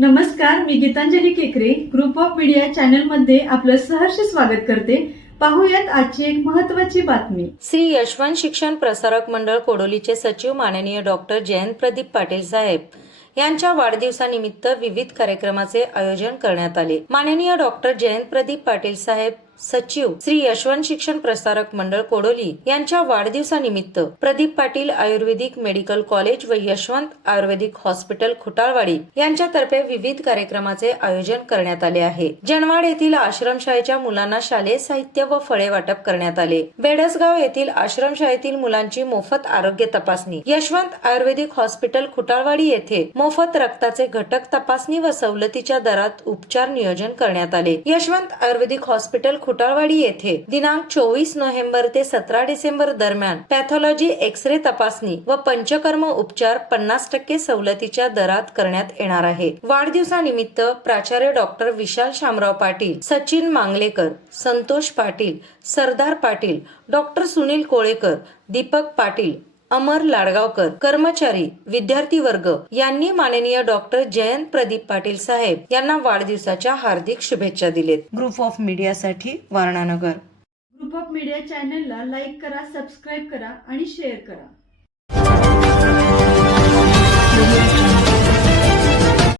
नमस्कार मी गीतांजली केकरे. Group of media चॅनलमध्ये आपलं सहर्ष स्वागत करते. पाहूयात आजची एक महत्वाची बातमी. श्री यशवंत शिक्षण प्रसारक मंडळ कोडोलीचे सचिव माननीय डॉक्टर जयंत प्रदीप पाटील साहेब यांच्या वाढदिवसानिमित्त विविध कार्यक्रमाचे आयोजन करण्यात आले. माननीय डॉक्टर जयंत प्रदीप पाटील साहेब सचिव श्री यशवंत शिक्षण प्रसारक मंडळ कोडोली यांच्या वाढदिवसानिमित्त प्रदीप पाटील आयुर्वेदिक मेडिकल कॉलेज व यशवंत आयुर्वेदिक हॉस्पिटल खुटाळवाडी यांच्यातर्फे विविध कार्यक्रमाचे आयोजन करण्यात आले आहे. जनवाड येथील आश्रमशाळेच्या मुलांना शालेय साहित्य व फळे वाटप करण्यात आले. बेडसगाव येथील आश्रमशाळेतील मुलांची मोफत आरोग्य तपासणी. यशवंत आयुर्वेदिक हॉस्पिटल खुटाळवाडी येथे मोफत रक्ताचे घटक तपासणी व सवलतीच्या दरात उपचार नियोजन करण्यात आले. यशवंत आयुर्वेदिक हॉस्पिटल खुटाळवाडी येथे दिनांक चोवीस नोव्हेंबर ते सतरा डिसेंबर दरम्यान पॅथॉलॉजी एक्सरे तपासणी व पंचकर्म उपचार पन्नास टक्के सवलतीच्या दरात करण्यात येणार आहे. वाढदिवसानिमित्त प्राचार्य डॉक्टर विशाल शामराव पाटील सचिन मांगलेकर संतोष पाटील सरदार पाटील डॉक्टर सुनील कोळेकर दीपक पाटील अमर लाडगावकर कर्मचारी विद्यार्थी वर्ग यांनी माननीय डॉक्टर जयंत प्रदीप पाटील साहेब यांना वाढदिवसाच्या हार्दिक शुभेच्छा दिलेत. ग्रुप ऑफ मीडियासाठी वारणानगर ग्रुप ऑफ मीडिया चॅनलला लाईक करा सबस्क्राईब करा आणि शेअर करा.